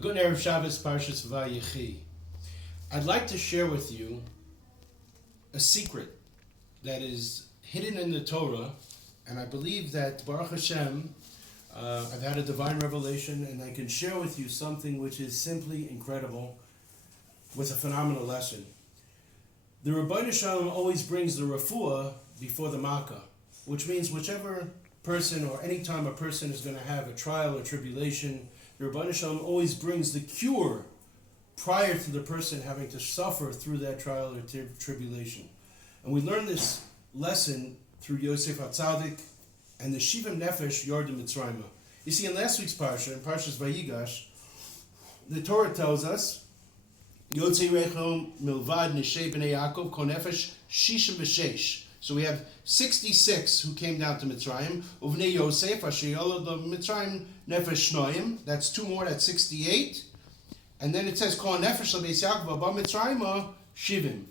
A good Erev Shabbos, Pashas Viyachi. I'd like to share with you a secret that is hidden in the Torah, and I believe that Baruch Hashem, I've had a divine revelation, and I can share with you something which is simply incredible, with a phenomenal lesson. The Rebbeinu Shalom always brings the refuah before the makkah, which means whichever person or any time a person is going to have a trial or tribulation, the Rebbeinu Shalom always brings the cure prior to the person having to suffer through that trial or tribulation. And we learn this lesson through Yosef HaTzadik and the Shivim Nefesh Yordim Mitzrayim. You see, in last week's parsha, in Parshas Vayigash, the Torah tells us, Yotzei Rechel Milvad Nishei B'nei Yaakov Ko Nefesh Shishim V'Sheish. So we have 66 who came down to Mitzrayim. Uvnei Yosef Asher Yolad Mitzrayim Nefesh Shnoim. That's two more. That's 68. And then it says Kol Nefesh LeBeis Yaakov Abba Mitzrayim Shivim.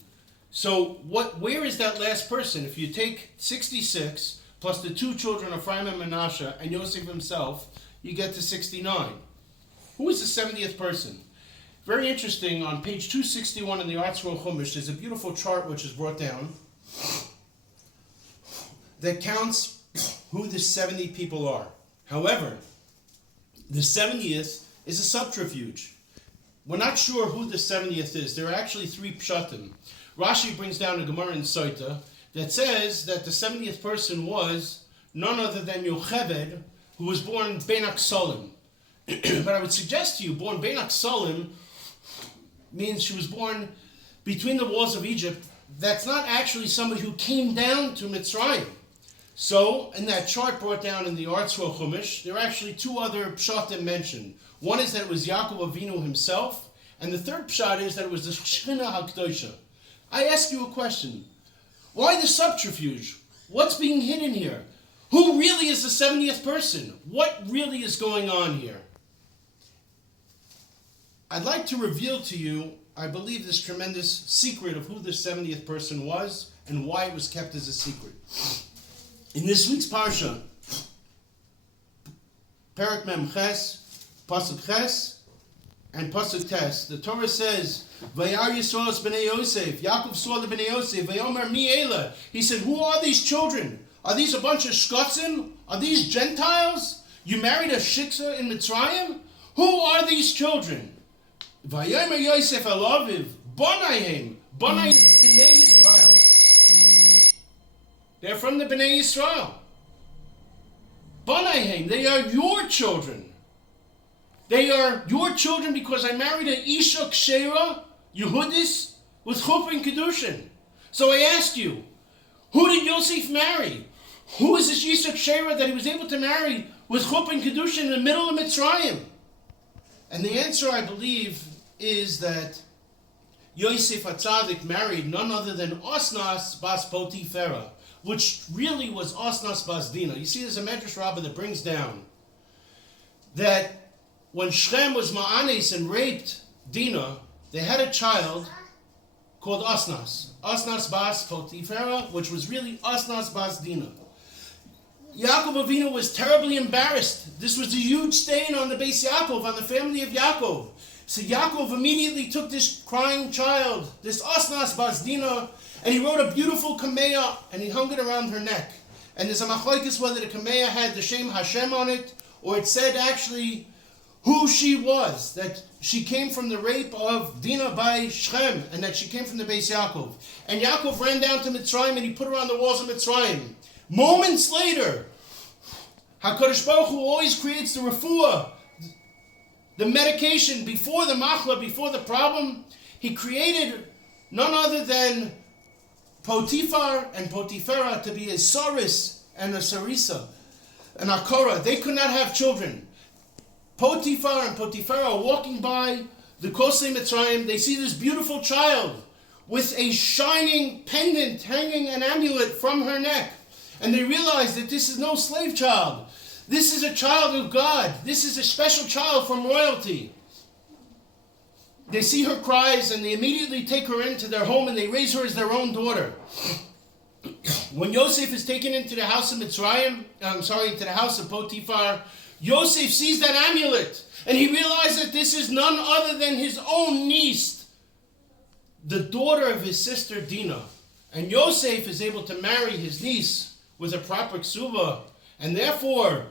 So where is that last person? If you take 66 plus the two children of Ephraim and Manasseh and Yosef himself, you get to 69. Who is the 70th person? Very interesting. On page 261 in the Art Scroll Chumash, there's a beautiful chart which is brought down that counts who the 70 people are. However, the 70th is a subterfuge. We're not sure who the 70th is. There are actually three pshatim. Rashi brings down a Gemara in Soita that says that the 70th person was none other than Yocheved, who was born Ben Aksalim. But I would suggest to you, born Ben Aksalim means she was born between the walls of Egypt. That's not actually somebody who came down to Mitzrayim. So, in that chart brought down in the Art Scroll Chumash, there are actually two other pshatim mentioned. One is that it was Yaakov Avinu himself, and the third pshat is that it was the Shechina HaKdosha. I ask you a question. Why the subterfuge? What's being hidden here? Who really is the 70th person? What really is going on here? I'd like to reveal to you, I believe, this tremendous secret of who the 70th person was and why it was kept as a secret. In this week's parsha, Perek Mem Ches, Pasuk Ches, and Pasuk Tes, the Torah says, Vayar Yisrael es b'nei Yosef. Yaakov saw the b'nei Yosef. Vayomer mi ela. He said, who are these children? Are these a bunch of Shkotzim? Are these Gentiles? You married a Shiksa in Mitzrayim? Who are these children? Vayomer Yosef el Aviv. Bonayim. Bonayim is b'nei Yisrael. They're from the b'nei Yisrael. Bonayim. They are your children. They are your children because I married an Isha Kshera, Yehudis, with Chuppah and Kedushin. So I ask you, who did Yosef marry? Who is this Isha Kshera that he was able to marry with Chuppah and Kedushin in the middle of Mitzrayim? And the answer, I believe, is that Yosef HaTzadik married none other than Osnas Bas Potifera, which really was Osnas Bas Dina. You see, there's a Medrash Rabbah that brings down that when Shem was ma'anis and raped Dinah, they had a child called Osnas. Osnas Bas Potifera, which was really Osnas Bas Dinah. Yaakov Avinu was terribly embarrassed. This was a huge stain on the Beis Yaakov, on the family of Yaakov. So Yaakov immediately took this crying child, this Osnas Bas Dinah, and he wrote a beautiful kameah, and he hung it around her neck. And there's a machlokes whether the kameah had the Shem Hashem on it, or it said actually who she was, that she came from the rape of Dinah by Shem, and that she came from the Beis Yaakov. And Yaakov ran down to Mitzrayim, and he put her on the walls of Mitzrayim. Moments later, HaKadosh Baruch Hu always creates the refuah, the medication before the machla, before the problem. He created none other than Potiphar and Potiphera to be a Saris and a Sarisa, and a Korah. They could not have children. Potiphar and Potiphera are walking by the Kosei Mitzrayim. They see this beautiful child with a shining pendant hanging an amulet from her neck. And they realize that this is no slave child. This is a child of God. This is a special child from royalty. They see her cries and they immediately take her into their home and they raise her as their own daughter. When Yosef is taken into the house of Mitzrayim, into the house of Potiphar, Yosef sees that amulet And he realized that this is none other than his own niece, the daughter of his sister Dinah. And Yosef is able to marry his niece with a proper ksuba. And therefore,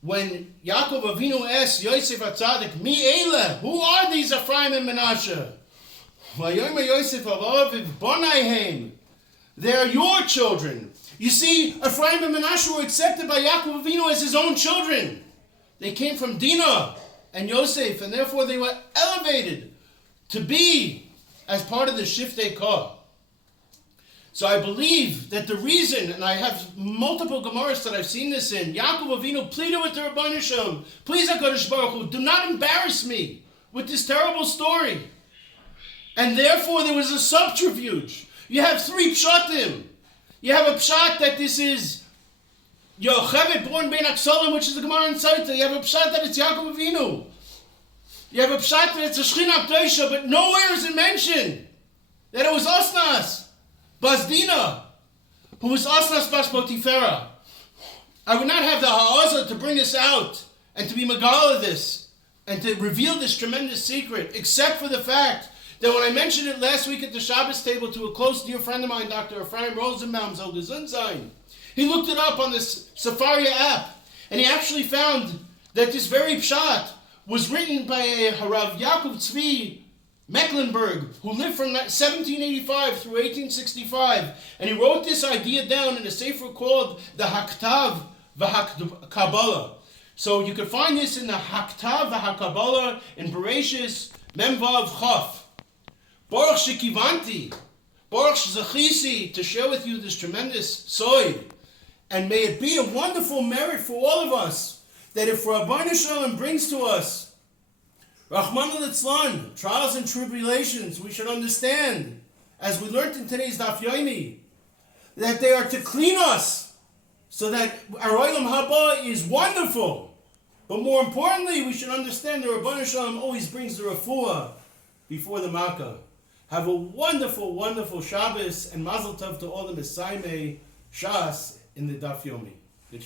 when Yaakov Avinu asks Yosef HaTzadik, Mi Eile, who are these Ephraim and Menashe? Vayomer Yosef Avaviv Bonaihem, they are your children. You see, Ephraim and Menashe were accepted by Yaakov Avinu as his own children. They came from Dinah and Yosef, and therefore they were elevated to be as part of the Shiftei Kah. So I believe that the reason, and I have multiple Gemaras that I've seen this in, Yaakov Avinu pleaded with the Rabbeinu Shalom, please HaKadosh Baruch Hu, do not embarrass me with this terrible story. And therefore there was a subterfuge. You have three pshatim. You have a pshat that this is Yocheved born Ben Aksolim, which is the Gemara in Saita. You have a pshat that it's Yaakov Avinu. You have a pshat that it's a Shechina K'dosha, but nowhere is it mentioned that it was Osnas Bas Dina, who was Osnas Bas Potifera. I would not have the ha'azah to bring this out and to be Megala this and to reveal this tremendous secret, except for the fact that when I mentioned it last week at the Shabbos table to a close dear friend of mine, Dr. Ephraim Rosenbaum, Zol Gesundsein, he looked it up on this Safaria app, and he actually found that this very pshat was written by a Harav Yaakov Tzvi Mecklenburg, who lived from 1785 through 1865, and he wrote this idea down in a sefer called the Haktav V'Hakabbalah. So you can find this in the Haktav V'Hakabbalah in Bereshis Memvav Chaf. Baruch Shekivanti, Baruch Zachisi, to share with you this tremendous soy. And may it be a wonderful merit for all of us that if Rabbeinu Shalom brings to us Rahman al-Itzlan, trials and tribulations, we should understand, as we learned in today's Daf Yomi, that they are to clean us so that our Olam Haba is wonderful. But more importantly, we should understand that Rabbeinu Shalom always brings the refuah before the Makkah. Have a wonderful, wonderful Shabbos, and Mazel Tov to all the Messiah Shas in the Daf Yomi.